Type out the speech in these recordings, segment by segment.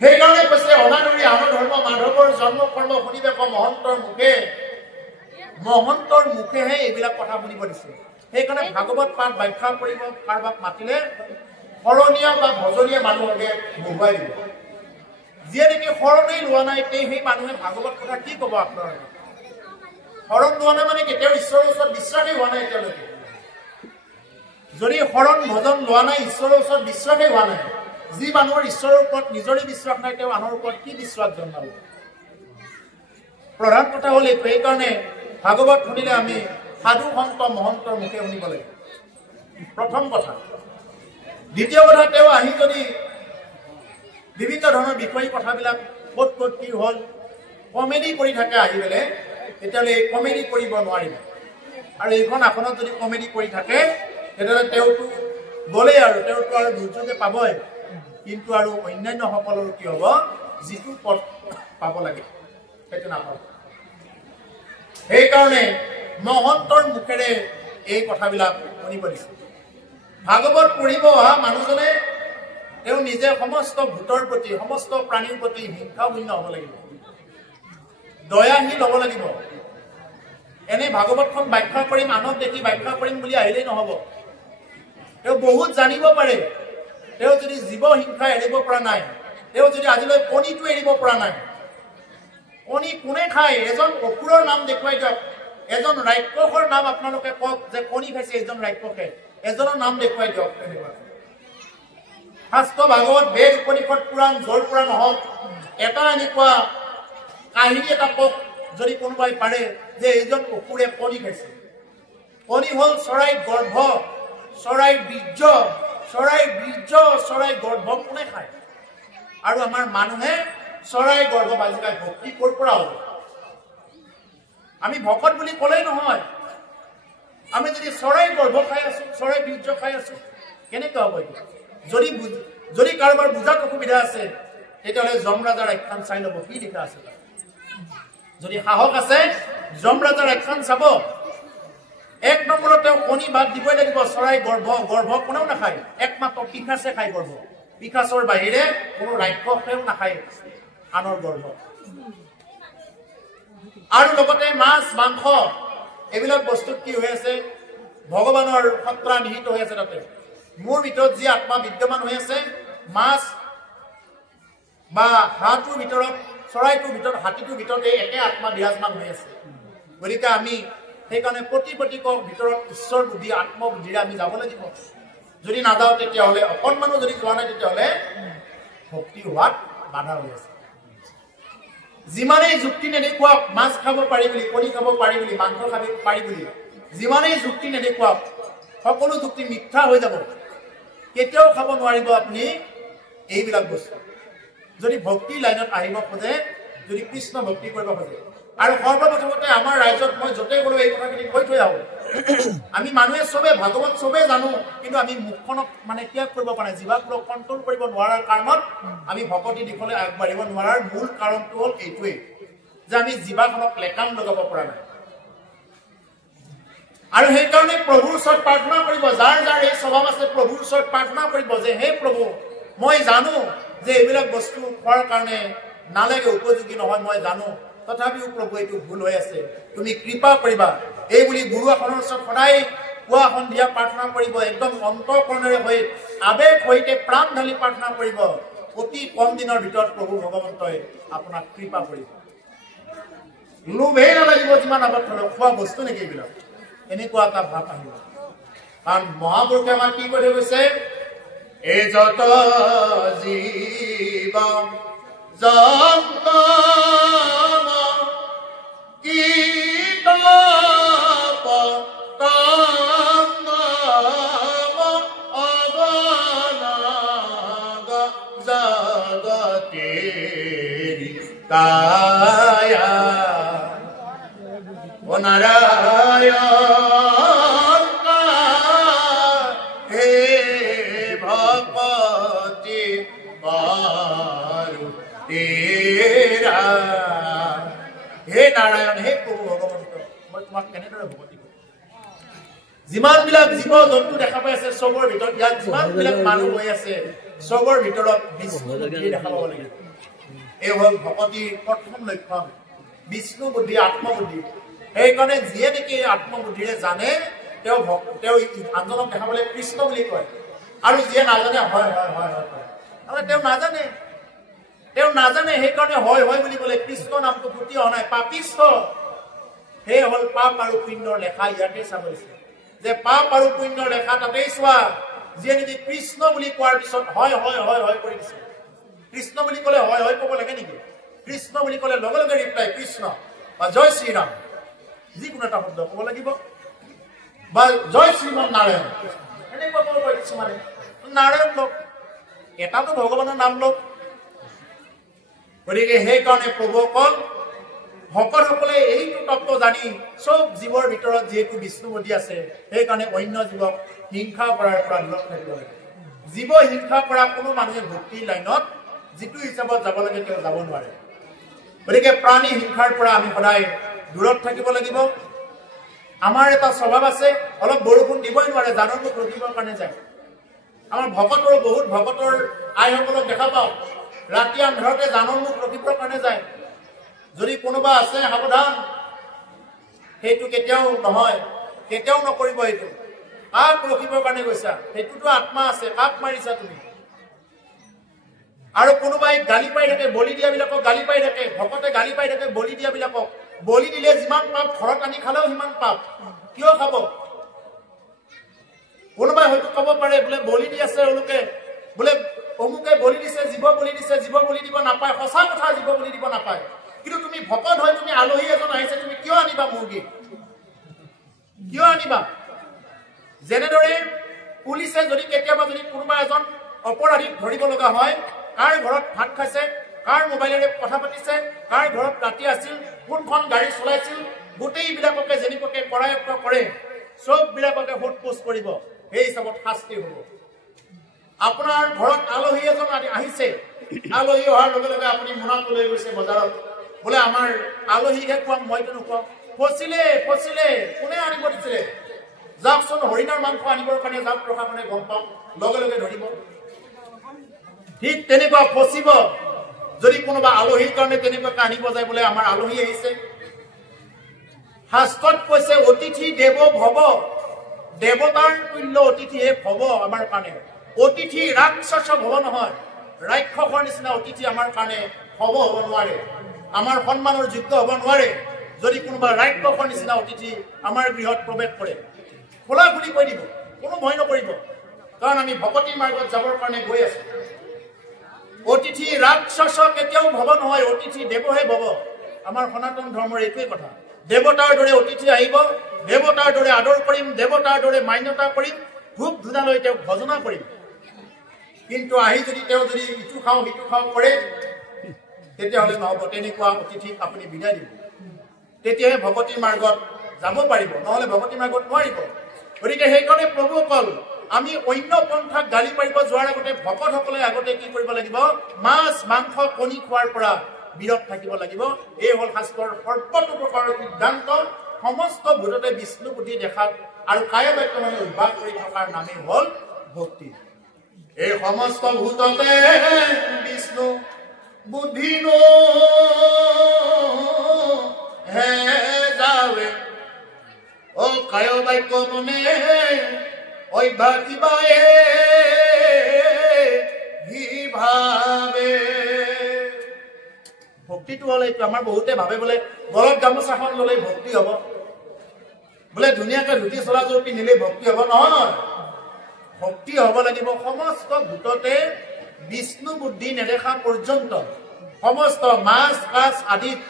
সেইকাৰণে কৈছে অনাদৰি আনৰ ধৰ্ম মাধৱৰ জন্ম কৰ্ম শুনিবে ক মহন্তৰ মুখেহে এইবিলাক কথা শুনিব দিছে। সেইকাৰণে ভাগৱত পাঠ ব্যাখ্যা কৰিব কাৰোবাক মাতিলে শৰণীয়া বা ভজনীয়া মানুহকে বহুৱাই দিব। যিয়ে নেকি শৰণেই লোৱা নাই সেই মানুহে ভাগৱত কথা কি ক'ব আপোনাৰ? শৰণ লোৱা নাই মানে কেতিয়াও ঈশ্বৰৰ ওচৰত বিশ্বাসেই হোৱা নাই এতিয়ালৈকে। যদি শৰণ ভজন লোৱা নাই ঈশ্বৰৰ ওচৰত বিশ্বাসেই হোৱা নাই, যি মানুহৰ ঈশ্বৰৰ ওপৰত নিজৰে বিশ্বাস নাই তেওঁ আনৰ ওপৰত কি বিশ্বাস জন্মাব? প্ৰধান কথা হ'ল এইটো। সেইকাৰণে ভাগৱত শুনিলে আমি সাধু সন্ত মহন্তৰ মুখে শুনিব লাগে, প্ৰথম কথা। দ্বিতীয় কথা, তেওঁ আহি যদি বিভিন্ন ধৰণৰ বিষয়ী কথাবিলাক ক'ত ক'ত কি হ'ল কমেডি কৰি থাকে আহি পেলাই, তেতিয়াহ'লে এই কমেডি কৰিব নোৱাৰিব। আৰু এইখন আসনত যদি কমেডি কৰি থাকে তেতিয়াহ'লে তেওঁতো গ'লেই আৰু তেওঁতো আৰু দুৰ্যোগে পাবই, কিন্তু আৰু অন্যান্য সকলৰ কি হ'ব, যিটো পথ পাব লাগে সেইটো নাপাব। সেইকাৰণে মহন্তৰ মুখেৰে এই কথাবিলাক শুনিব দিছে। ভাগৱত পঢ়িব অহা মানুহজনে তেওঁ নিজে সমস্ত ভূতৰ প্ৰতি সমস্ত প্ৰাণীৰ প্ৰতি হিংসাশূন্য হ'ব লাগিব, দয়াশীল হ'ব লাগিব। এনে ভাগৱতখন ব্যাখ্যা কৰিম আনক দেখি ব্যাখ্যা কৰিম বুলি আহিলেই নহ'ব। তেওঁ বহুত জানিব পাৰে। তেওঁ যদি জীৱ হিংসা এৰিব পৰা নাই, তেওঁ যদি আজিলৈ কণীটো এৰিব পৰা নাই, কণী কোনে খায় এজন অসুৰৰ নাম দেখুৱাই দিয়ক, এজন ৰাক্ষসৰ নাম আপোনালোকে কওক যে কণী খাইছে এজন ৰাক্ষসে, এজনৰ নাম দেখুৱাই দিয়ক। তেনেকুৱা শাস্ত্ৰ ভাগৱত বেদ উপনিষদ পুৰাণ জল পুৰাণ হওক, এটা এনেকুৱা কাহিনী এটা কওক যদি কোনোবাই পাৰে যে এইজন অসুৰে কণী খাইছে। কণী হ'ল চৰাইৰ গৰ্ভ, চৰাইৰ বীৰ্য, চৰাইৰ গৰ্ভ কোনে খায়? আৰু আমাৰ মানুহে চৰাইৰ গৰ্ভ বাজি খাই ভক্তি ক'ৰ পৰা হ'ব? আমি ভকত বুলি ক'লেই নহয়, আমি যদি চৰাইৰ গৰ্ভ খাই আছো, চৰাইৰ বীৰ্য খাই আছো, কেনেকৈ হ'ব এইটো? যদি কাৰোবাৰ বুজাত অসুবিধা আছে তেতিয়াহ'লে যমৰাজাৰ আখ্যান চাই ল'ব কি লিখা আছে। যদি সাহস আছে যমৰাজাৰ আখ্যান চাব। এক নম্বৰত তেওঁ কণী বাদ দিবই লাগিব। চৰাই গৰ্ভ কোনেও নাখায়, একমাত্ৰ পিশাচে খায় গৰ্ভ। পিশাচৰ বাহিৰে কোনো ৰাক্ষসেও নাখায় আনৰ গৰ্ভ। আৰু লগতে মাছ মাংস এইবিলাক বস্তুত কি হৈ আছে, ভগৱানৰ সত্ৰা নিহিত হৈ আছে। তাতে মোৰ ভিতৰত যি আত্মা বিদ্যমান হৈ আছে, মাছ বা হাঁহটোৰ ভিতৰত, চৰাইটোৰ ভিতৰত, হাতীটোৰ ভিতৰত এই একে আত্মা বিৰাজমান হৈ আছে। গতিকে আমি সেইকাৰণে প্ৰতিপতিকৰ ভিতৰত ঈশ্বৰ বুদ্ধি আত্মবুদ্ধিৰে আমি যাব লাগিব। যদি নাযাওঁ তেতিয়াহ'লে, অকণমানো যদি যোৱা নাই তেতিয়াহ'লে ভক্তি হোৱাত বাধা হৈ আছে। যিমানেই যুক্তি নেদেখুৱাওক মাছ খাব পাৰি বুলি, কণী খাব পাৰি বুলি, মাংস খাব পাৰি বুলি, যিমানেই যুক্তি নেদেখুৱাওক সকলো যুক্তি মিথ্যা হৈ যাব। কেতিয়াও খাব নোৱাৰিব আপুনি এইবিলাক বস্তু। যদি ভক্তি লাইনত আহিব খোজে, যদি কৃষ্ণ ভক্তি কৰিব খোজে। আৰু সৰ্বপ্ৰথমতে আমাৰ ৰাইজত মই য'তেই গ'লো এই কথাখিনি কৈ থৈ আহোঁ। আমি মানুহে চবে ভাগৱত চবেই জানো, কিন্তু আমি মুখখনক মানে ত্যাগ কৰিব পৰা নাই। জিভাবোৰক কণ্ট্ৰল কৰিব নোৱাৰাৰ কাৰণত আমি ভকতি দিশলৈ আগবাঢ়িব নোৱাৰাৰ মূল কাৰণটো হ'ল এইটোৱেই যে আমি জিভাখনক লেকান লগাব পৰা নাই। আৰু সেইকাৰণে প্ৰভুৰ ওচৰত প্ৰাৰ্থনা কৰিব, যাৰ যাৰ এই স্বভাৱ আছে প্ৰভুৰ ওচৰত প্ৰাৰ্থনা কৰিব যে হে প্ৰভু, মই জানো যে এইবিলাক বস্তু খোৱাৰ কাৰণে নালাগে, উপযোগী নহয়, মই জানো, তথাপিও প্ৰভু এইটো ভুল হৈ আছে, তুমি কৃপা কৰিবা। এই বুলি গুৰু আসনৰ ওচৰত সদায় পুৱা সন্ধিয়া প্ৰাৰ্থনা কৰিব, একদম অন্তৰকৰণেৰে হৈ আৱেগ সৈতে প্ৰাণ ঢালি প্ৰাৰ্থনা কৰিব। অতি কম দিনৰ ভিতৰত প্ৰভু ভগৱন্তই আপোনাক কৃপা কৰিব। লোভেই নালাগিব যিমান আগত হ'লেও, খোৱা বস্তু নেকি এইবিলাক, এনেকুৱা এটা ভাৱ আহিব। কাৰণ মহাপুৰুষে আমাক কি কৰি গৈছে, এই যত জীৱ জন্ম কীৰ্তপ অৱনাগ জগতেৰি কায়া ও নাৰায়ণ হে ভগবতী পাৰু তেৰা। হে নাৰায়ণ, হে প্ৰভু ভগৱন্ত, মই তোমাক কেনেদৰে ভগতি কৰিম? যিমানবিলাক জীৱ জন্তু দেখা পাই আছে চবৰ ভিতৰত, ইয়াত যিমানবিলাক মানুহ হৈ আছে চবৰ ভিতৰত বিষ্ণু দেখা পাব লাগিব। এই হ'ল ভকতিৰ প্ৰথম লক্ষণ বিষ্ণু বুদ্ধি আত্মবুদ্ধি সেইকাৰণে যিয়ে নেকি আত্মবুদ্ধিৰে জানে তেওঁ আনজনক দেখাবলৈ কৃষ্ণ বুলি কয় আৰু যিয়ে নাজানে হয় হয় হয় হয় কয় তেওঁ নাজানে সেইকাৰণে হয় হয় বুলি ক'লে কৃষ্ণ নামটো ফুটি অহা নাই পাপিষ্ঠ সেই হ'ল পাপ আৰু পুণ্যৰ লেখা ইয়াতে চাব দিছে যে পাপ আৰু পুণ্যৰ লেখা তাতেই চোৱা যিয়ে নেকি কৃষ্ণ বুলি কোৱাৰ পিছত হয় হয় হয় হয় কৰি দিছে কৃষ্ণ বুলি ক'লে হয় হয় ক'ব লাগে নেকি কৃষ্ণ বুলি ক'লে লগে লগে ৰিপ্লাই কৃষ্ণ বা জয় শ্ৰীৰাম যিকোনো এটা শব্দ ক'ব লাগিব বা জয় শ্ৰীমন নাৰায়ণ এনেকুৱা ক'ব পাৰে কিছুমানে নাৰায়ণ লোক এটাতো ভগৱানৰ নাম লোক গতিকে সেইকাৰণে প্ৰভুসকল ভকতসকলে এইটো তত্ত্ব জানি চব জীৱৰ ভিতৰত যিহেতু বিষ্ণুবুদ্ধি আছে সেইকাৰণে অন্য জীৱক হিংসা কৰাৰ পৰা দূৰত থাকিব লাগে জীৱ হিংসা কৰা কোনো মানুহে ভক্তিৰ লাইনত যিটো হিচাপত যাব লাগে তেওঁ যাব নোৱাৰে গতিকে প্ৰাণী হিংসাৰ পৰা আমি সদায় দূৰত থাকিব লাগিব আমাৰ এটা স্বভাৱ আছে অলপ বৰষুণ দিবই নোৱাৰে জানৰ মুখ ৰখিবৰ কাৰণে যায় আমাৰ ভকতৰ বহুত ভকতৰ আইসকলক দেখা পাওঁ ৰাতি আন্ধাৰতে জানৰ মুখ ৰখিবৰ কাৰণে যায় যদি কোনোবা আছে সাৱধান সেইটো কেতিয়াও নহয় কেতিয়াও নকৰিব এইটো কাক ৰখিবৰ কাৰণে গৈছা সেইটোতো আত্মা আছে কাক মাৰিছা তুমি আৰু কোনোবাই গালি পাই থাকে বলি দিয়াবিলাকক গালি পাই থাকে ভকতে গালি পাই থাকে বলি দিয়াবিলাকক বলি দিলে যিমান পাপ ঘৰত আনি খালেও সিমান পাপ কিয় খাব কোনোবাই হয়তো ক'ব পাৰে বোলে বলি দি আছে ওলোকে বোলে অমুকে বলি দিছে জীৱ বলি দিব নাপায় সঁচা কথা জীৱ বলি দিব নাপায় কিন্তু তুমি ভকত হয় তুমি আলহী এজন আহিছে তুমি কিয় আনিবা মুৰ্গী কিয় আনিবা যেনেদৰে পুলিচে যদি কেতিয়াবা যদি কোনোবা এজন অপৰাধীক ধৰিব লগা হয় কাৰ ঘৰত ভাত খাইছে কাৰ মোবাইলেৰে কথা পাতিছে কাৰ ঘৰত ৰাতি আছিল কোনখন গাড়ী চলাইছিল গোটেইবিলাককে যেনেকুৱাকে কৰায়ত্ব কৰে চববিলাককে সোধ-পোছ কৰিব সেই হিচাপত শাস্তি হ'ব আপোনাৰ ঘৰত আলহী এজন আহিছে আলহী অহাৰ লগে লগে আপুনি মোনাটো লৈ গৈছে বজাৰত বোলে আমাৰ আলহীকে খুৱাম মইতো নোখোৱাম ফচিলে কোনে আনিব দিছিলে যাওকচোন হৰিণাৰ মাংস আনিবৰ কাৰণে যাওক প্ৰশাসনে গম পাওক লগে লগে ধৰিব ঠিক তেনেকুৱা ফচিব যদি কোনোবা আলহীৰ কাৰণে তেনেকুৱাকে আনিব যায় বোলে আমাৰ আলহী আহিছে শাস্ত্ৰত কৈছে অতিথি দেৱ ভৱ দেৱতাৰ তুল্য অতিথিহে ভৱ আমাৰ কাৰণে অতিথি ৰাক্ষস ভৱ নহয় ৰাক্ষসৰ নিচিনা অতিথি আমাৰ কাৰণে ভৱ হ'ব নোৱাৰে আমাৰ সন্মানৰ যোগ্য হ'ব নোৱাৰে যদি কোনোবা ৰাক্ষসৰ নিচিনা অতিথি আমাৰ গৃহত প্ৰৱেশ কৰে খোলা খুলি কৈ দিব কোনো ভয় নকৰিব কাৰণ আমি ভকতিৰ মাৰ্গত যাবৰ কাৰণে গৈ আছো অতিথি ৰাক্ষস কেতিয়াও ভৱ নহয় অতিথি দেৱহে ভৱ আমাৰ সনাতন ধৰ্মৰ এইটোৱে কথা দেৱতাৰ দৰে অতিথি আহিব দেৱতাৰ দৰে আদৰ কৰিম দেৱতাৰ দৰে মান্যতা কৰিম ধূপ ধূনা লৈ তেওঁক ভজনা কৰিম কিন্তু আহি যদি তেওঁ যদি ইটো খাওঁ সিটো খাওঁ কৰে তেতিয়াহ'লে নহ'ব তেনেকুৱা অতিথিক আপুনি বিদায় দিব তেতিয়াহে ভকতিৰ মাৰ্গত যাব পাৰিব নহ'লে ভকতিৰ মাৰ্গত নোৱাৰিব গতিকে সেইকাৰণে প্ৰভুসকল আমি অন্য পন্থাক গালি পাৰিব যোৱাৰ আগতে ভকতসকলে আগতে কি কৰিব লাগিব মাছ মাংস কণী খোৱাৰ পৰা বিৰত থাকিব লাগিব এই হ'ল শাস্ত্ৰৰ সৰ্বতো প্ৰকাৰৰ সিদ্ধান্ত সমস্ত ভূততে বিষ্ণু বুদ্ধি দেখাত আৰু কায় বাক্য মানে অভ্যাস কৰি থকাৰ নামেই হ'ল ভক্তি এই সমস্ত ভূততে বিষ্ণু বুদ্ধি হে যাৱে ও কায় বাক্য মনে অভ্যাস কিবায়ে ভাবে ভক্তিটো হলে আমাৰ বহুতে ভাবে বোলে গলত গামোচাখন ললে ভক্তি হ'ব বোলে ধুনীয়াকে ধুতি চলাযোৰ পিন্ধিলে ভক্তি হ'ব নহয় ভক্তি হ'ব লাগিব সমস্ত ভূততে বিষ্ণু বুদ্ধি নেদেখা পৰ্যন্ত সমস্ত মাছ কাছ আদিত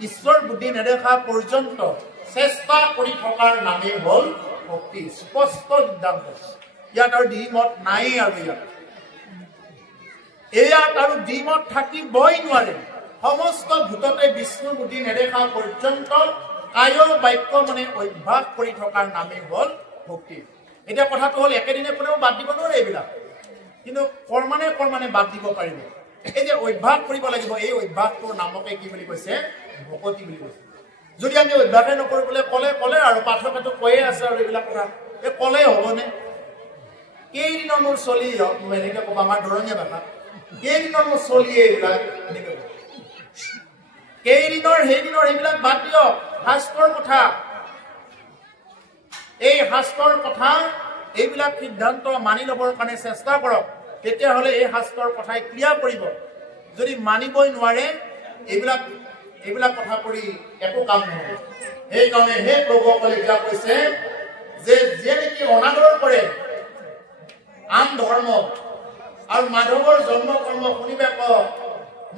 ঈশ্বৰ বুদ্ধি নেদেখা পৰ্যন্ত চেষ্টা কৰি থকাৰ নামেই হ'ল ভক্তি স্পষ্ট সিদ্ধান্ত ইয়াত আৰু দ্বিমত নাই আৰু ইয়াত আৰু দ্বিমত থাকিবই নোৱাৰে সমস্ত ভূততে বিষ্ণু বুদ্ধি নেদেখা পৰ্যন্ত কায় বাক্য মানে অভ্যাস কৰি থকাৰ নামেই হ'ল ভক্তি এতিয়া কথাটো হ'ল একেদিনে কোনেও বাদ দিব নোৱাৰে এইবিলাক কিন্তু কৰ্মানে বাদ দিব পাৰিব এই যে অভ্যাস কৰিব লাগিব এই অভ্যাসটোৰ নামকে কি বুলি কৈছে ভকতি বুলি কৈছে যদি আমি অভ্যাসে নকৰিবলৈ ক'লে আৰু পাঠকেতো কৈয়ে আছে আৰু এইবিলাক কথা এই ক'লে হ'বনে কেইদিনৰ মোৰ চলি এনেকে ক'ব আমাৰ ধৰণীয়া ভাষা কেইদিনৰ মোৰ চলিয়ে এইবিলাক এনেকে কেইদিনৰ সেইদিনৰ এইবিলাক বাদ দিয়ক, শাস্ত্ৰৰ কথা, এই শাস্ত্ৰৰ কথা এইবিলাক সিদ্ধান্ত মানি ল'বৰ কাৰণে চেষ্টা কৰক, তেতিয়াহ'লে এই শাস্ত্ৰৰ কথাই ক্ৰিয়া কৰিব। যদি মানিবই নোৱাৰে এইবিলাক কথা কৰি একো কাম নহয়। সেইকাৰণে হে প্ৰভুসকলে এতিয়া কৈছে যে যিয়ে নেকি অনাদৰ কৰে আন ধৰ্ম আৰু মাধৱৰ জন্ম কৰ্ম শুনিবে কওক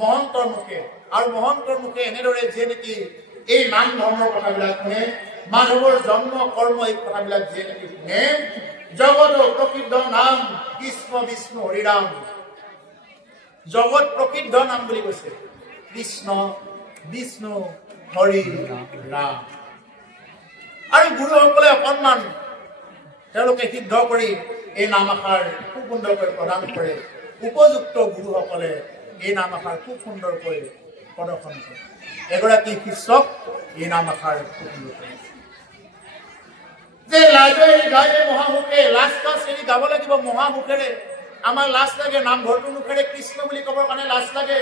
মহন্তৰ মুখে, আৰু মহন্তৰ মুখে এনেদৰে যিয়ে নেকি এই নাম ধৰ্মৰ কথাবিলাক শুনে, মাধৱৰ জন্ম কৰ্ম এই কথাবিলাক যিয়ে নেকি শুনে, জগত প্ৰসিদ্ধ নাম কৃষ্ণ বিষ্ণু হৰিৰাম। জগত প্ৰসিদ্ধ নাম বুলি কৈছে কৃষ্ণ বিষ্ণু হৰি ৰাম। আৰু গুৰুসকলে অকণমান তেওঁলোকে সিদ্ধ কৰি এই নাম আশাৰ খুব সুন্দৰকৈ প্ৰদান কৰে। উপযুক্ত গুৰুসকলে এই নাম আশাৰ খুব সুন্দৰকৈ প্ৰদৰ্শন কৰে। এগৰাকী শিষ্যক এই নাম আশাৰ খুব সুন্দৰ যে লাজে এৰি গাইবে মহামুখে, লাজ কাজ এৰি গাব লাগিব মহামুখেৰে। আমাৰ লাজ লাগে নামঘৰটোৰ মুখেৰে কৃষ্ণ বুলি ক'বৰ কাৰণে লাজ লাগে।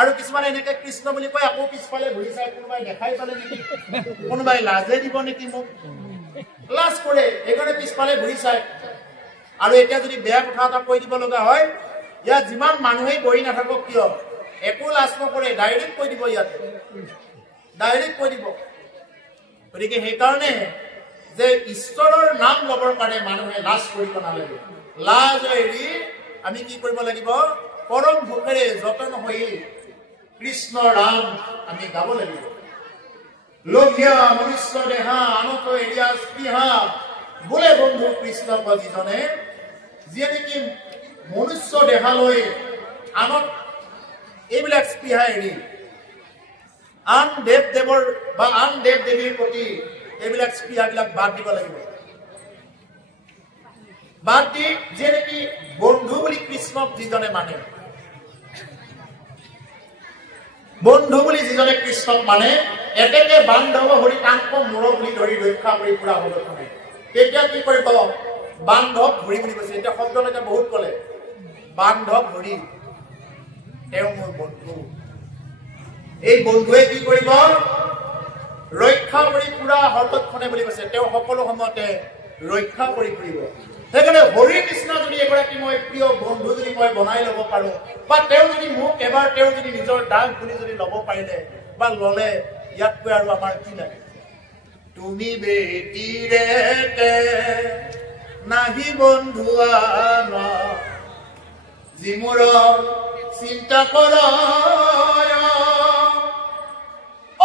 আৰু কিছুমানে এনেকে কৃষ্ণ বুলি কয়, আকৌ পিছফালে ঘূৰি চাই কোনোবাই দেখাই পালে নেকি, কোনোবাই লাজে দিব নেকি মোক, লাজ কৰে, সেইকাৰণে পিছফালে ঘূৰি চাই। আৰু এতিয়া যদি বেয়া কথা এটা কৈ দিব লগা হয়, ইয়াত যিমান মানুহেই বহি নাথাকক কিয় একো লাজ নকৰে, ডাইৰেক্ট কৈ দিব, ইয়াতে ডাইৰেক্ট কৈ দিব। গতিকে সেইকাৰণে যে ঈশ্বৰৰ নাম ল'বৰ কাৰণে মানুহে লাজ কৰিব নালাগে। লাজ এৰি আমি কি কৰিব লাগিব, পৰম ভোকেৰে যতন হৈ কৃষ্ণ ৰাম আমি গাব লাগিব। লোভিয়া মনুষ্য দেহা আনত এৰিয়া স্পৃহা বোলে বন্ধু কৃষ্ণ যিজনে, যিয়ে নেকি মনুষ্য দেহালৈ আনত এইবিলাক স্পৃহা এৰি আন দেৱ দেৱৰ বা আন দেৱ দেৱীৰ প্ৰতি এইবিলাক স্পৃহাবিলাক বাদ দিব লাগিব। বাদ দি যিয়ে নেকি বন্ধু বুলি কৃষ্ণক যিজনে মানে, বন্ধু বুলি যিজনে কৃষ্ণক মানে, এতেকে বান্ধৱ হৰি কাংক মূৰ বুলি ধৰি ৰক্ষা কৰি পুৰা হ'ব মানে। তেতিয়া কি কৰিব, বান্ধৱ হৰি বুলি কৈছে। এতিয়া শব্দত এতিয়া বহুত ক'লে, বান্ধৱ হৰি তেওঁ মোৰ বন্ধু। এই বন্ধুৱে কি কৰিব, ৰক্ষা কৰি পুৰা সৰ্বক্ষণে বুলি কৈছে। তেওঁ সকলো সময়তে ৰক্ষা কৰি ফুৰিব। সেইকাৰণে হৰি কৃষ্ণ যদি এগৰাকী মই প্ৰিয় বন্ধু যদি মই বনাই ল'ব পাৰো, বা তেওঁ যদি মোক এবাৰ তেওঁ যদি নিজৰ দাগ বুলি যদি ল'ব পাৰিলে বা ল'লে, ইয়াতকৈ আৰু আমাৰ কি লাগে। তুমি বেটিৰে নাহি বন্ধু আন যি মোৰ চিন্তা কৰ,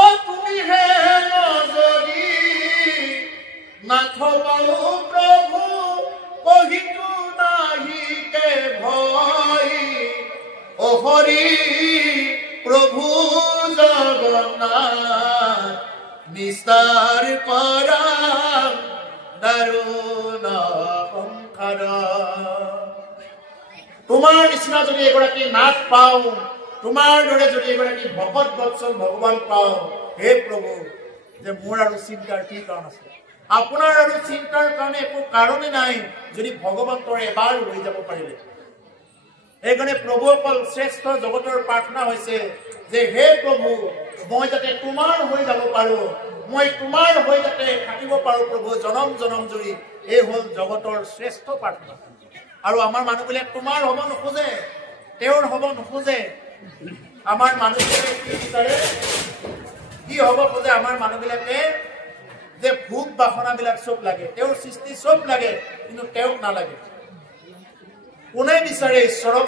অ তুমি হে নজৰি নাথপাও প্ৰভু কহিতো নাহিকে ভয়, অ হৰি প্ৰভু জগন্নাথ নিস্তাৰ কৰা দাৰুণ সংসাৰ। তোমাৰ নিচিনা যদি এগৰাকী নাথ পাওঁ, তোমাৰ দৰে যদি এগৰাকী ভকত বৎসল ভগৱান পাওঁ, হে প্ৰভু, যে মোৰ আৰু চিন্তাৰ কি কাৰণ আছে? আপোনাৰ আৰু চিন্তাৰ কাৰণে একো কাৰণেই নাই যদি ভগৱন্তৰ এবাৰ হৈ যাব পাৰিলে। সেইকাৰণে প্ৰভুসকল শ্ৰেষ্ঠ জগতৰ প্ৰাৰ্থনা হৈছে যে হে প্ৰভু, মই যাতে তোমাৰ হৈ যাব পাৰো, মই তোমাৰ হৈ যাতে থাকিব পাৰো প্ৰভু জনম জনম জুৰি। এই হ'ল জগতৰ শ্ৰেষ্ঠ প্ৰাৰ্থনা। আৰু আমাৰ মানুহবিলাক তোমাৰ হ'ব নোখোজে, তেওঁৰ হ'ব নোখোজে। আমাৰ মানুহবিলাকে কি বিচাৰে, কি হ'ব খোজে আমাৰ মানুহবিলাকে, যে ভোগ বাসনাবিলাক চব লাগে, তেওঁৰ সৃষ্টি চব লাগে, কিন্তু তেওঁক নালাগে। কোনে বিচাৰে ঈশ্বৰক?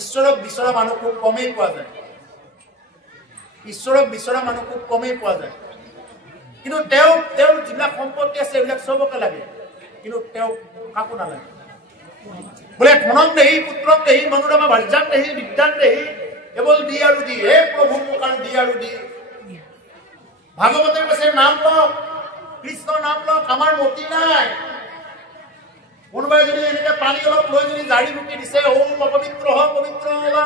ঈশ্বৰক বিচৰা মানুহ খুব কমেই পোৱা যায়। ঈশ্বৰক বিচৰা মানুহ খুব কমেই পোৱা যায়। কিন্তু তেওঁৰ যিবিলাক সম্পত্তি আছে এইবিলাক চবকে লাগে, কিন্তু তেওঁক কাকো নালাগে। বোলে ধনং দেহি পুত্ৰং দেহি মনোৰমা ভাৰ্যাং দেহি বিদ্যাং দেহি, কেৱল দি আৰু দি, হে প্ৰভু মোক আৰু দি আৰু দি। ভাগৱতে কৈছে নাম লওক, কৃষ্ণৰ নাম লওক, আমাৰ মতি নাই। কোনোবাই যদি এনেকে পানী অলপ লৈ যদি জাৰি ফুকি দিছে, ওম অপবিত্ৰ হ পবিত্ৰ বা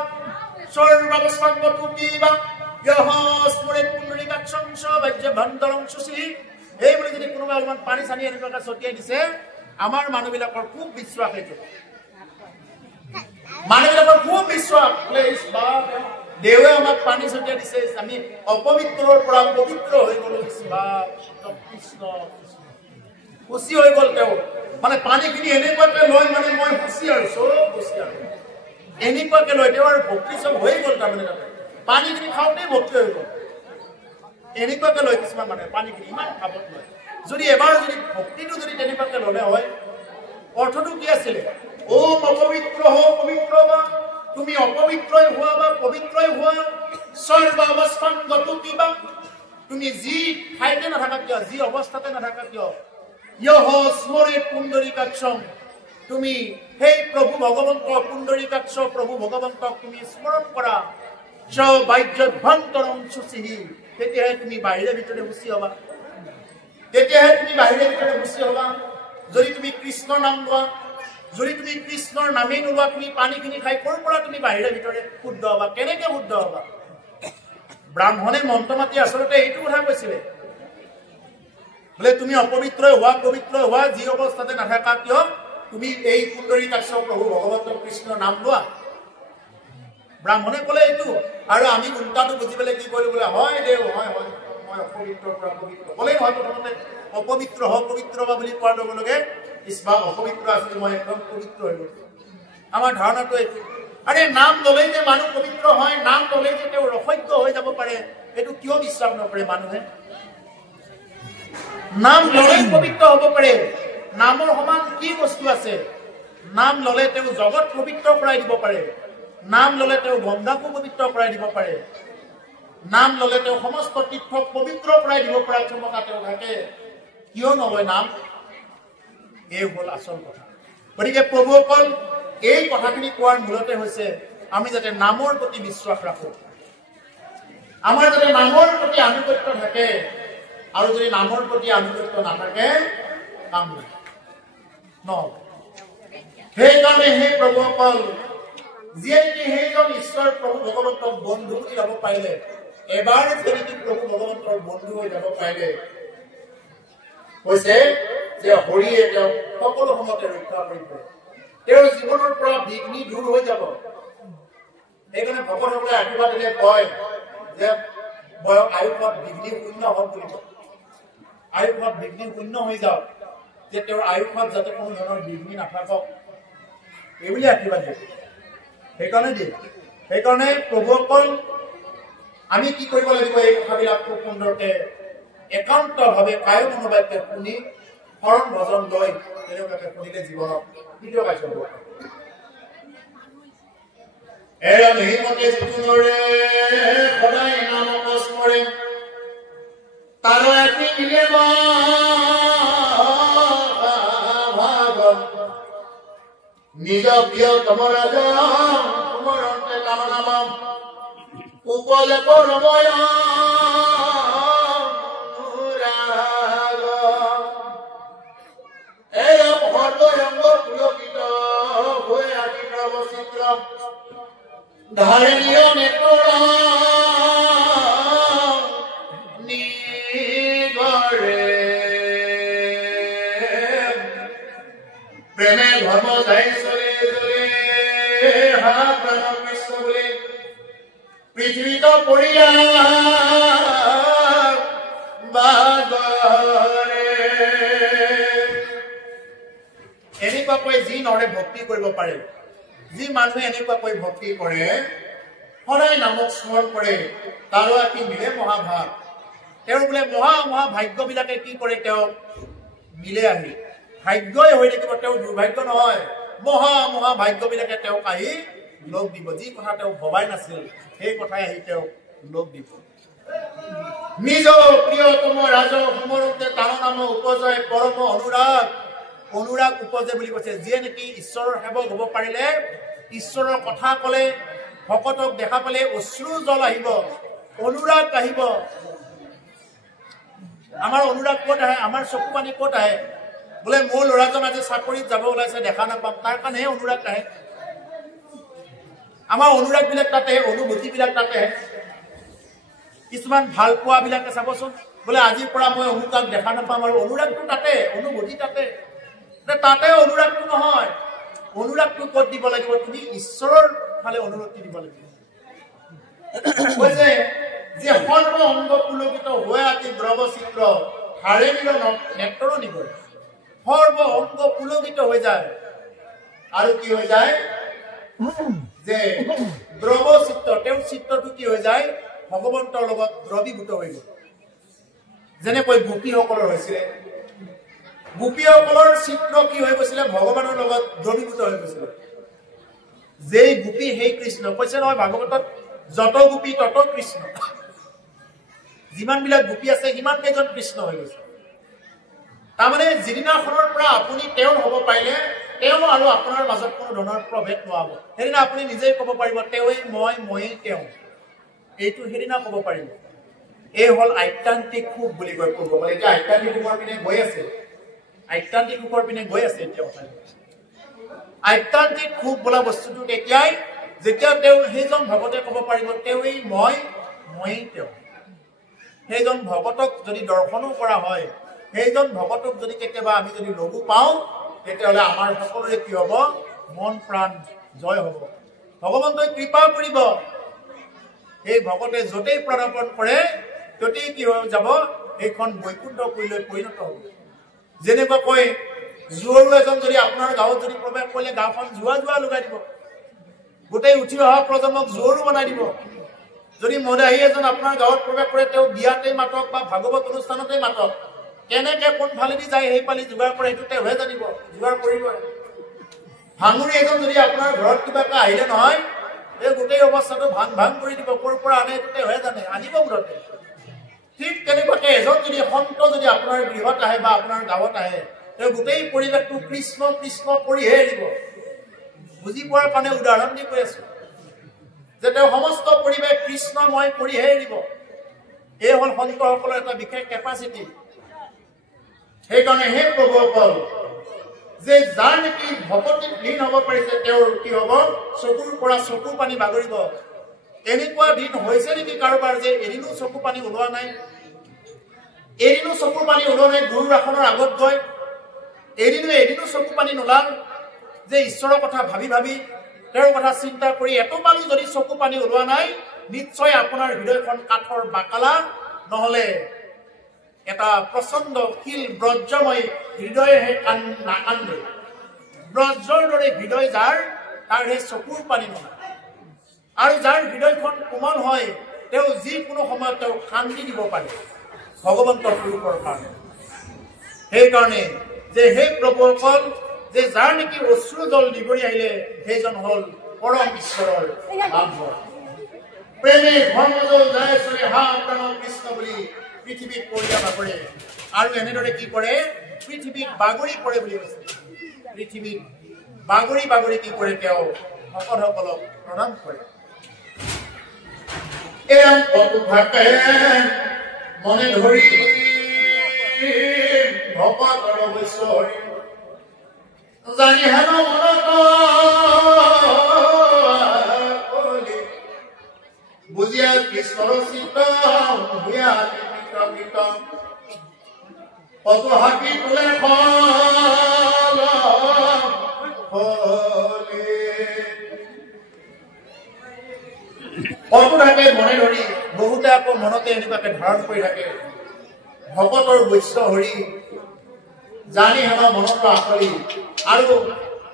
সৰ্বাৱস্থাংগতু পিবা ইহ স্মৰেৎ পুণ্ডৰীকাক্ষংশ বাহ্য ভন্তৰং সুচি, এই বুলি যদি কোনোবাই অলপমান পানী চানি এনেকুৱাকে ছটিয়াই দিছে, আমাৰ মানুহবিলাকৰ খুব বিশ্বাস। এইটো মানুহবিলাকৰ খুব বিশ্বাস, বোলে দেৱে আমাক পানী ছটিয়াই দিছে আমি অপবিত্ৰৰ পৰা পবিত্ৰ হৈ গলো কৃষ্ণ খুচি হৈ গল তেওঁ মানে পানীখিনি এনেকুৱাকে লয় মানে মই খুচি আৰু চব খুচি আৰু এনেকুৱাকে লয় তেওঁ আৰু ভক্তি চব হৈ গল তাৰমানে পানীখিনি খাওঁতেই ভক্তি হৈ গল এনেকুৱাকে লয় কিছুমান মানে পানীখিনি ইমান খাবত লয় যদি এবাৰ যদি ভক্তিটো যদি তেনেকুৱাকে ললে হয় অৰ্থটো কি আছিলে ওম অপবিত্ৰ হ পবিত্ৰ বা তুমি অপবিত্ৰই হোৱা বা পবিত্ৰই হোৱা সৰ্ব অৱস্থান গত কিবা তুমি যি ঠাইতে নাথাকা কিয় যি অৱস্থাতে নাথাকা কিয় ইহ স্মৰে পুণ্ডৰীকাক্ষম তুমি সেই প্ৰভু ভগৱন্ত পুণ্ডৰীকাক্ষ প্ৰভু ভগৱন্তক তুমি স্মৰণ কৰা চ বাহ্যভ্যন্তৰং সুচিহি তেতিয়াহে তুমি বাহিৰে ভিতৰে সুচি হবা তেতিয়াহে তুমি বাহিৰে ভিতৰে সুচি হবা যদি তুমি কৃষ্ণ নাম লোৱা যদি তুমি কৃষ্ণৰ নামেই নোলোৱা তুমি পানীখিনি খাই ক'ৰ পৰা তুমি বাহিৰে ভিতৰে শুদ্ধ হবা কেনেকে শুদ্ধ হবা ব্ৰাহ্মণে মন্ত্ৰ মাতি আচলতে এইটো কথা কৈছিলে বোলে তুমি অপবিত্ৰই হোৱা পবিত্ৰ হোৱা যি অৱস্থাতে নাথাকা কিয় তুমি এই পুণ্ডৰীকাক্ষ প্ৰভু ভগৱন্ত কৃষ্ণৰ নাম লোৱা ব্ৰাহ্মণে ক'লে এইটো আৰু আমি উল্টাটো বুজি পেলাই কি কৰিলো বোলে হয় দেৱ হয় হয় মই অপবিত্ৰৰ পৰা পবিত্ৰ ক'লেই নহয় প্ৰথমতে অপবিত্ৰ হ পবিত্ৰ বা বুলি কোৱাৰ লগে লগে ইছমা অপবিত্ৰ আছিলে মই একদম পবিত্ৰ হৈ গলো আমাৰ ধাৰণাটো এইটো আৰে নাম ল'লেই যে মানুহ পবিত্ৰ হয় নাম ল'লেই যে তেওঁ ৰসজ্ঞ হৈ যাব পাৰে এইটো কিয় বিশ্বাস নকৰে মানুহে নাম ল'লেই পবিত্ৰ হ'ব পাৰে নামৰ সমান কি বস্তু আছে নাম ল'লে তেওঁ জগত পবিত্ৰ কৰাই দিব পাৰে নাম ল'লে তেওঁ গংগাকো পবিত্ৰ কৰাই দিব পাৰে নাম ল'লে তেওঁ সমস্ত তীৰ্থক পবিত্ৰ কৰাই দিব পৰা ক্ষমতা তেওঁ থাকে কিয় নলয় নাম এই হ'ল আচল কথা গতিকে প্ৰভুসকল এই কথাখিনি কোৱাৰ মূলতে হৈছে আমি যাতে নামৰ প্ৰতি বিশ্বাস ৰাখো আমাৰ যাতে নামৰ প্ৰতি আনুগত্য থাকে আৰু যদি নামৰ প্ৰতি আনুগত্য নাথাকে কাম নাই নহ'ব সেইকাৰণে সেই প্ৰভুসকল যিয়ে সেইজন ঈশ্বৰ প্ৰভু ভগৱন্তক বন্ধু বুলি যাব পাৰিলে এবাৰ যদি প্ৰভু ভগৱন্তৰ বন্ধু হৈ যাব পাৰিলে কৈছে যে হৰিয়ে তেওঁক সকলো সময়তে ৰক্ষা কৰিব তেওঁৰ জীৱনৰ পৰা বিঘ্নি দূৰ হৈ যাব সেইকাৰণে ভগৱানসকলে আশীৰ্বাদ দিলে কয় যে আয়ুষত বিঘ্নি শূন্য হওক বুলি কয় আয়ুষত বিঘ্নি শূন্য হৈ যাওক যে তেওঁৰ আয়ুষত যাতে কোনো ধৰণৰ বিঘ্নি নাথাকক এইবুলি আশীৰ্বাদ দিয়ে সেইকাৰণে দিয়ে সেইকাৰণে প্ৰভুসকল আমি কি কৰিব লাগিব এই কথাবিলাক খুব সুন্দৰকে একান্তভাৱে কায় মনোবাক্যে শুনি শৰণ ভজন লৈ তেনেকুৱাকে শুনিলে জীৱনত দ্বিতীয় কাৰ্য হ'ব এৰণ হিমতে তুনৰে সদায় নামক স্মৰে তাৰ এটি মিলে নিজ প্ৰিয় তমৰাজ তোমাৰতে কামনাম উপলেপ ৰময় ধাৰণীয় নেত্ৰা নিগৰে প্ৰেমে ধৰ্ম যাই চলে চলে হাত কৃষ্ণ বলে পৃথিবীত পড়িয়া বাগৰে এনেকুৱাকৈ যি নৰে ভক্তি কৰিব পাৰে যি মানুহে এনেকুৱাকৈ ভক্তি কৰে সদায় নামক স্মৰণ কৰে তাৰো কি মিলে মহাভাগ তেওঁ বোলে মহা ভাগ্যবিলাকে কি কৰে তেওঁ মিলে আহি ভাগ্যই হৈ থাকিব তেওঁ দুৰ্ভাগ্য নহয় মহা ভাগ্যবিলাকে তেওঁক আহি লগ দিব যি কথা তেওঁ ভবাই নাছিল সেই কথাই আহি তেওঁ লগ দিব নিজ প্ৰিয়তম ৰাজ সমৰতে তাৰ নাম উপজয় পৰম অনুৰাগ উপজে বুলি কৈছে যিয়ে নেকি ঈশ্বৰৰ সেৱক হ'ব পাৰিলে ঈশ্বৰৰ কথা ক'লে ভকতক দেখা পালে অশ্ৰু জল আহিব অনুৰাগ আহিব আমাৰ অনুৰাগ ক'ত আহে আমাৰ চকু পানী ক'ত আহে বোলে মোৰ ল'ৰাজন আজি চাকৰিত যাব ওলাইছে দেখা নাপাম তাৰ কাৰণেহে অনুৰাগ আহে আমাৰ অনুৰাগবিলাক তাতে অনুভূতিবিলাক তাতে কিছুমান ভাল পোৱাবিলাকে চাবচোন বোলে আজিৰ পৰা মই অনুৰাগ দেখা নাপাম আৰু অনুৰাগটো তাতে অনুভূতি তাতে অনুৰাগটো নহয় অনুৰাগটো ক'ত দিব লাগিব তুমি ঈশ্বৰৰ ফালে অনুৰক্তি দিব লাগিব কৈছে যে সৰ্ব অংগ পুলকিত হৈ আতি দ্ৰৱ চিত্ৰ হাৰে নিল নেত্ৰ নিগৰে সৰ্ব অংগ পুলকিত হৈ যায় আৰু কি হৈ যায় যে দ্ৰৱ চিত্ৰ তেওঁৰ চিত্ৰটো কি হৈ যায় ভগৱন্তৰ লগত দ্ৰৱীভূত হৈ গ'ল যেনেকৈ গোপীসকলৰ হৈছিলে গোপীসকলৰ চিত্ৰ কি হৈ গৈছিলে ভগৱানৰ লগত দ্ৰৱীভূত হৈ গৈছিলে যেই গোপী সেই কৃষ্ণ কৈছে নহয় ভাগৱতত যত গোপী তত কৃষ্ণ যিমান বিলাক গোপী আছে সিমান কেইজন কৃষ্ণ হৈ গৈছে তাৰমানে যিদিনাখনৰ পৰা আপুনি তেওঁৰ হ'ব পাৰিলে তেওঁ আৰু আপোনাৰ মাজত কোনো ধৰণৰ প্ৰভেদ নহ'ব সেইদিনা আপুনি নিজেই ক'ব পাৰিব তেওঁৱেই ময়েই তেওঁ এইটো সেইদিনা ক'ব পাৰিব এই হ'ল আত্যান্তিক সুখ বুলি কয় প্ৰভুসকলে এতিয়া আত্যান্তিক সুখৰ পিনে গৈ আছে আত্যান্তিক সুখৰ পিনে গৈ আছে এতিয়া আত্যান্তিক সুখ বোলা বস্তুটো তেতিয়াই যেতিয়া তেওঁ সেইজন ভগতে ক'ব পাৰিব তেওঁৱেই ময়েই তেওঁ সেইজন ভগতক যদি দৰ্শনো কৰা হয় সেইজন ভগতক যদি কেতিয়াবা আমি যদি লঘু পাওঁ তেতিয়াহ'লে আমাৰ সকলোৰে কি হ'ব মন প্ৰাণ জয় হ'ব ভগৱন্তই কৃপা কৰিব এই ভগতে য'তেই প্ৰাণাৰ্পণ কৰে ততেই কি হৈ যাব এইখন বৈকুণ্ঠ পুৰীলৈ পৰিণত হ'ব যেনেকুৱাকৈ জুৱাৰু এজন যদি আপোনাৰ গাঁৱত যদি প্ৰৱেশ কৰিলে গাঁওখন জুৱা লগাই দিব গোটেই উঠি অহা প্ৰজন্মক জুৱাৰু বনাই দিব যদি মদাহী এজন আপোনাৰ গাঁৱত প্ৰৱেশ কৰে তেওঁ বিয়াতেই মাতক বা ভাগৱত অনুষ্ঠানতেই মাতক কেনেকে কোনফালেদি যায় সেই পালি যোগাৰ কৰে সেইটো তেওঁহে জানিব যোগাৰ কৰিব ভাঙুৰি এজন যদি আপোনাৰ ঘৰত কিবা এটা আহিলে নহয় এই গোটেই অৱস্থাটো ভাং কৰি দিব ক'ৰ পৰা আনে সেইটো তেওঁহে জানে আনিব মুঠতে ঠিক তেনেকুৱাকে এজন যদি সন্ত যদি আপোনাৰ গৃহত আহে বা আপোনাৰ গাঁৱত আহে তেওঁ গোটেই পৰিৱেশটো কৃষ্ণ কৃষ্ণ কৰিহে এৰিব বুজি পোৱাৰ কাৰণে উদাহৰণ দি কৈ আছো যে তেওঁ সমস্ত পৰিৱেশ কৃষ্ণময় কৰিহে এৰিব এই হ'ল সন্তসকলৰ এটা বিশেষ কেপাচিটি সেইকাৰণে সেই প্ৰভুসকল যে যাৰ নেকি ভকতিত লীন হ'ব পাৰিছে তেওঁৰ কি হ'ব চকুৰ পৰা চকু পানী বাগৰিব এনেকুৱা দিন হৈছে নেকি কাৰোবাৰ যে এদিনো চকু পানী ওলোৱা নাই এদিনো চকুৰ পানী ওলোৱা নাই গুৰুৰ আসনৰ আগত গৈ এদিনো চকু পানী নোলাল যে ঈশ্বৰৰ কথা ভাবি তেওঁৰ কথা চিন্তা কৰি এটোপালো যদি চকু পানী ওলোৱা নাই নিশ্চয় আপোনাৰ হৃদয়খন কাঠৰ বাকালা নহ'লে এটা প্ৰচণ্ড শিল ব্ৰজ্ৰময় হৃদয়েহে নাকান্দে ব্ৰজ্ৰৰ দৰে হৃদয় যাৰ তাৰ সেই চকুৰ পানী নহয় আৰু যাৰ হৃদয়খন কোমল হয় তেওঁ যিকোনো সময়ত তেওঁ শান্তি দিব পাৰে ভগৱন্তৰ ৰূপৰ কাৰণে সেইকাৰণে যে সেই প্ৰভুসকল যে যাৰ নেকি অশ্ৰু জল নিগৰি আহিলে সেইজন হ'ল পৰম ঈশ্বৰৰ নামঘৰ প্ৰেমে ধৰ্মজল যায় চৰি হা প্ৰাণ কৃষ্ণ বুলি পৃথিৱীত পৰিয়া বাগৰে আৰু এনেদৰে কি কৰে পৃথিৱীত বাগৰি পৰে বুলি কৈছে পৃথিৱীত বাগৰি কি কৰে তেওঁ ভকতসকলক প্ৰণাম কৰে এম পথে মনে ধৰি ভকতৰ বৈশ্বৰী জানি হেন মনত বুজিয়া কৃষ্ণৰ চিত ভূয়া কত হাকি তোলে কত থাকে মনে ধৰি বহুতে আকৌ মনতে এনেকুৱাকে ধাৰণ কৰি থাকে ভকতৰ বৈশ্য হৰি জানি হেন মনত আখৰি আৰু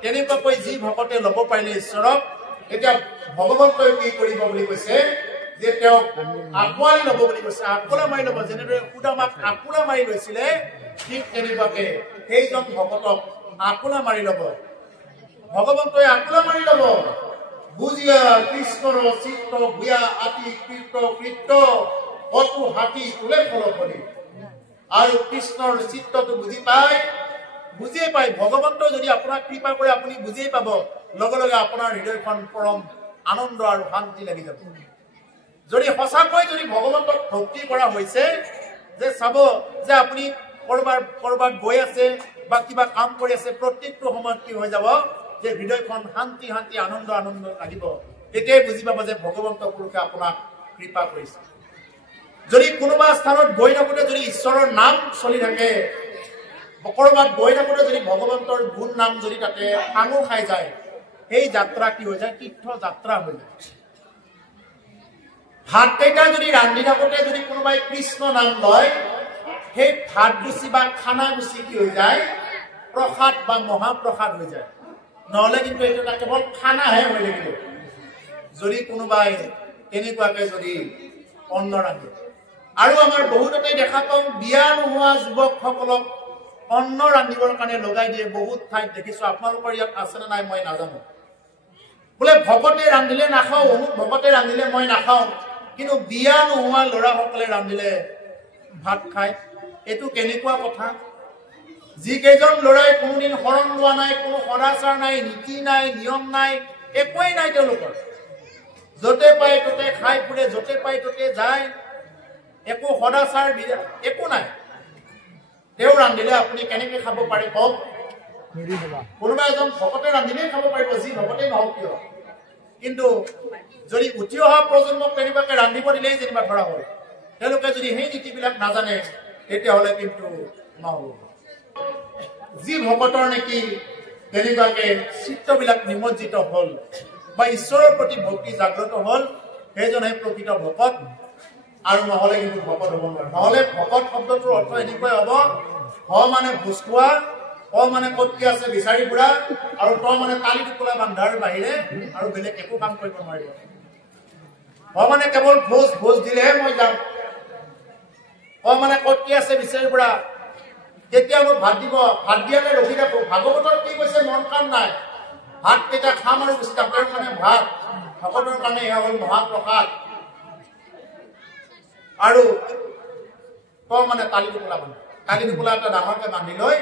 তেনেকুৱাকৈ যি ভকতে ল'ব পাৰিলে ঈশ্বৰক এতিয়া ভগৱন্তই কি কৰিব বুলি কৈছে যে তেওঁক আঁকোৱালি ল'ব বুলি কৈছে আকোলা মাৰি ল'ব যেনেদৰে সুদামাক আকোলা মাৰি লৈছিলে ঠিক তেনেকুৱাকে সেইজন ভকতক আকোলা মাৰি ল'ব ভগৱন্তই আকোলা মাৰি ল'ব বুজিয়া কৃষ্ণৰ চিত্ত ভূয়া আতি কৃত্য কতো হাতী তোলে ফলফলি আৰু কৃষ্ণৰ চিত্তটো বুজিয়ে পায় ভগৱন্ত যদি আপোনাক কৃপা কৰে আপুনি বুজিয়ে পাব লগে লগে আপোনাৰ হৃদয়খন পৰম আনন্দ আৰু শান্তি লাগি যাব যদি সঁচাকৈ যদি ভগৱন্তক ভক্তি কৰা হৈছে যে চাব যে আপুনি কৰবাত গৈ আছে বা কিবা কাম কৰি আছে প্ৰত্যেকটো সময়ত কি হৈ যাব যে হৃদয়খন শান্তি আনন্দ লাগিব তেতিয়াই বুজি পাব যে ভগৱন্ত পুৰুষে আপোনাক কৃপা কৰিছে যদি কোনোবা স্থানত গৈ থাকোঁতে যদি ঈশ্বৰৰ নাম চলি থাকে কৰবাত গৈ থাকোঁতে যদি ভগৱন্তৰ গুণ নাম যদি তাতে সাঙুৰ খাই যায় সেই যাত্ৰা কি হৈ যায় তীৰ্থ যাত্ৰা হৈ যায় ভাত কেইটা যদি ৰান্ধি থাকোঁতে যদি কোনোবাই কৃষ্ণ নাম লয়, সেই ভাত গুচি বা খানা গুচি কি হৈ যায়, প্ৰসাদ বা মহাপ্ৰসাদ হৈ যায়। নহ'লে কিন্তু এইটো এটা কেৱল খানাহে হৈ থাকিব যদি কোনোবাই তেনেকুৱাকে যদি অন্ন ৰান্ধে। আৰু আমাৰ বহুততে দেখা পাওঁ বিয়া নোহোৱা যুৱকসকলক অন্ন ৰান্ধিবৰ কাৰণে লগাই দিয়ে। বহুত ঠাইত দেখিছোঁ, আপোনালোকৰ ইয়াত আছেনে নাই মই নাজানো। বোলে ভকতে ৰান্ধিলে নাখাওঁ, অমুক ভকতে ৰান্ধিলে মই নাখাওঁ, কিন্তু বিয়া নোহোৱা ল'ৰাসকলে ৰান্ধিলে ভাত খায়। এইটো কেনেকুৱা কথা? যিকেইজন ল'ৰাই কোনোদিন শৰণ লোৱা নাই, কোনো সদাচাৰ নাই, নীতি নাই, নিয়ম নাই, একোৱেই নাই তেওঁলোকৰ, য'তে পায় ত'তে খাই ফুৰে, য'তে পায় ত'তে যায়, একো সদাচাৰ একো নাই, তেওঁ ৰান্ধিলে আপুনি কেনেকে খাব পাৰে কওক? কোনোবা এজন ভকতে ৰান্ধিলেই খাব পাৰিব, যি ভকতেই নহওক কিয়। কিন্তু যদি উঠি অহা প্ৰজন্মক তেনেকুৱাকে ৰান্ধিব দিলেই যেনিবা ধৰা হ'ল, তেওঁলোকে যদি সেই নীতিবিলাক নাজানে তেতিয়াহ'লে কিন্তু নহ'ব। যি ভকতৰ নেকি তেনেকুৱাকে চিত্তবিলাক নিমজ্জিত হ'ল বা ঈশ্বৰৰ প্ৰতি ভক্তি জাগ্ৰত হ'ল, সেইজনহে প্ৰকৃত ভকত, আৰু নহ'লে কিন্তু ভকত হ'ব নোৱাৰে। নহ'লে ভকত শব্দটোৰ অৰ্থ এনেকুৱাই হ'ব, হ মানে ভোজ খোৱা, অ মানে ক'ত কি আছে বিচাৰি ফুৰা, আৰু ত মানে তালি টোপোলা বান্ধাৰ বাহিৰে আৰু বেলেগ একো কাম কৰিব নোৱাৰিব। হ মানে কেৱল ভোজ দিলেহে মই যাম, অ মানে ক'ত কি আছে বিচাৰি ফুৰা, কেতিয়া মোক ভাত দিব, ভাত দিয়ালে ৰখি থাকো। ভাগৱতত কি কৈছে মন কাম নাই, ভাত কেইটা খাম আৰু গুচি যাম, তেওঁৰ কাৰণে ভাত, ভকতৰ কাৰণে এয়া হ'ল মহাপ্ৰসাদ। আৰু ত মানে তালি টোপোলা বান্ধা, তালি টোপোলা এটা ডাঙৰকে বান্ধি লৈ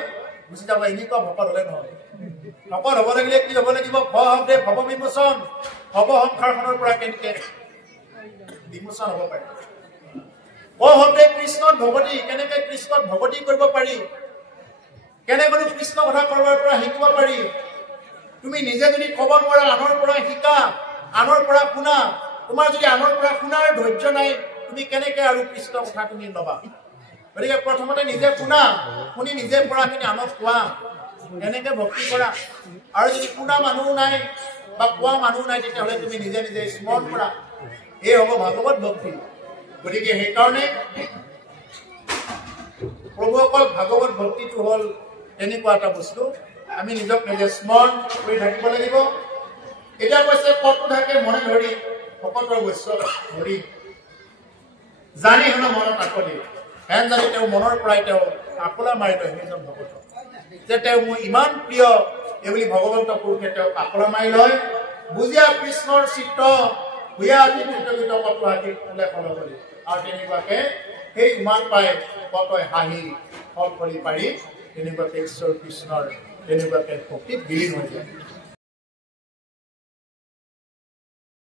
গুচি যাব। এনেকুৱা ভকত হলে নহয়। ভকত হব লাগিলে কি হব লাগিব? ভৱে ভৱ বিমোচন, ভৱ সংসাৰখনৰ পৰা কেনেকে বিমোচন হব পাৰে। ভৱে কৃষ্ণত ভগৱতী, কেনেকে কৃষ্ণত ভগৱতী কৰিব পাৰি, কেনেকৈ কৃষ্ণ কথা কৰবাৰ পৰা শিকিব পাৰি। তুমি নিজে যদি কব নোৱাৰা, আনৰ পৰা শিকা, আনৰ পৰা শুনা। তোমাৰ যদি আনৰ পৰা শুনাৰ ধৈৰ্য নাই, তুমি কেনেকে আৰু কৃষ্ণ কথা তুমি ল'বা? গতিকে প্ৰথমতে নিজে শুনা, শুনি নিজে পঢ়াখিনি আনক কোৱা, এনেকে ভক্তি কৰা। আৰু যদি শুনা মানুহ নাই বা কোৱা মানুহ নাই, তেতিয়াহ'লে তুমি নিজে নিজে স্মৰণ কৰা, এই হ'ব ভাগৱত ভক্তি। গতিকে সেইকাৰণে প্ৰভুসকল ভাগৱত ভক্তিটো হ'ল এনেকুৱা এটা বস্তু, আমি নিজক নিজে স্মৰণ কৰি থাকিব লাগিব। এতিয়া কৈছে কতো থাকে মনে ধৰি, ভকতৰ বৈশ্য ধৰি, জানি শুনা মনত আকলি, হেন জানি তেওঁ মনৰ পৰাই তেওঁ আকলা মাৰি লয় সেইজন ভকত, যে তেওঁ মোৰ ইমান প্ৰিয়, এইবুলি ভগৱন্ত পুৰুষে তেওঁক আকলা মাৰি লয়। বুজিয়া কৃষ্ণৰ চিত্ৰ, ভূঞা কৃতকৃত কতো হাতী ফুলে ফলবলি। আৰু তেনেকুৱাকে সেই উমান পাই কতই হাঁহি ফল ফলি পাৰি, তেনেকুৱাকে ঈশ্বৰ কৃষ্ণৰ তেনেকুৱাকে ভক্তিত বিলীন হৈ যায়।